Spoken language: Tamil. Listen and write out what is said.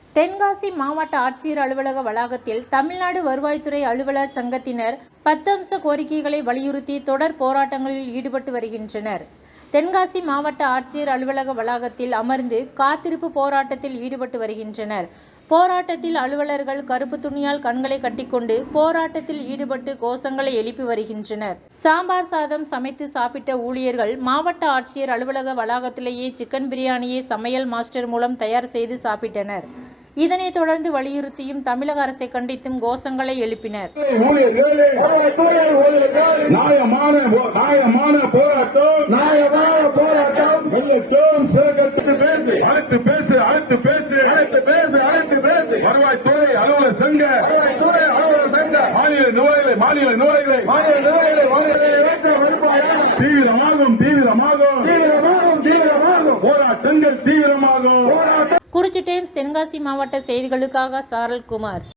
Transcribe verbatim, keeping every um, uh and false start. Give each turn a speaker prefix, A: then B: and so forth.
A: தென்காசி மாவட்ட ஆட்சியர் அலுவலக வளாகத்தில் தமிழ்நாடு வருவாய்த்துறை அலுவலர் சங்கத்தினர் பத்து அம்ச கோரிக்கைகளை வலியுறுத்தி தொடர் போராட்டங்களில் ஈடுபட்டு வருகின்றனர். தென்காசி மாவட்ட ஆட்சியர் அலுவலக வளாகத்தில் அமர்ந்து காத்திருப்பு போராட்டத்தில் ஈடுபட்டு வருகின்றனர். போராட்டத்தில் அலுவலர்கள் கருப்பு துணியால் கண்களை கட்டிக்கொண்டு போராட்டத்தில் ஈடுபட்டு கோஷங்களை எழுப்பி வருகின்றனர். சாம்பார் சாதம் சமைத்து சாப்பிட்ட ஊழியர்கள் மாவட்ட ஆட்சியர் அலுவலக வளாகத்திலேயே சிக்கன் பிரியாணியை சமையல் மாஸ்டர் மூலம் தயார் செய்து சாப்பிட்டனர். இதனைத் தொடர்ந்து வலியுறுத்தியும் தமிழக அரசை கண்டித்தும் கோஷங்களை எழுப்பினர்.
B: வருவாய்த்துறை அலுவலர் சங்க மாநில நிர்வாகிகளை மாநில நிர்வாகிகளை தீவிரமாகும் தீவிரமாகும் தீவிரமாகும் தீவிரமாகும் போராட்டங்கள் தீவிரமாகும்.
A: குறிச்சி டைம்ஸ் தென்காசி மாவட்ட செய்திகளுக்காக சாரல்குமார்.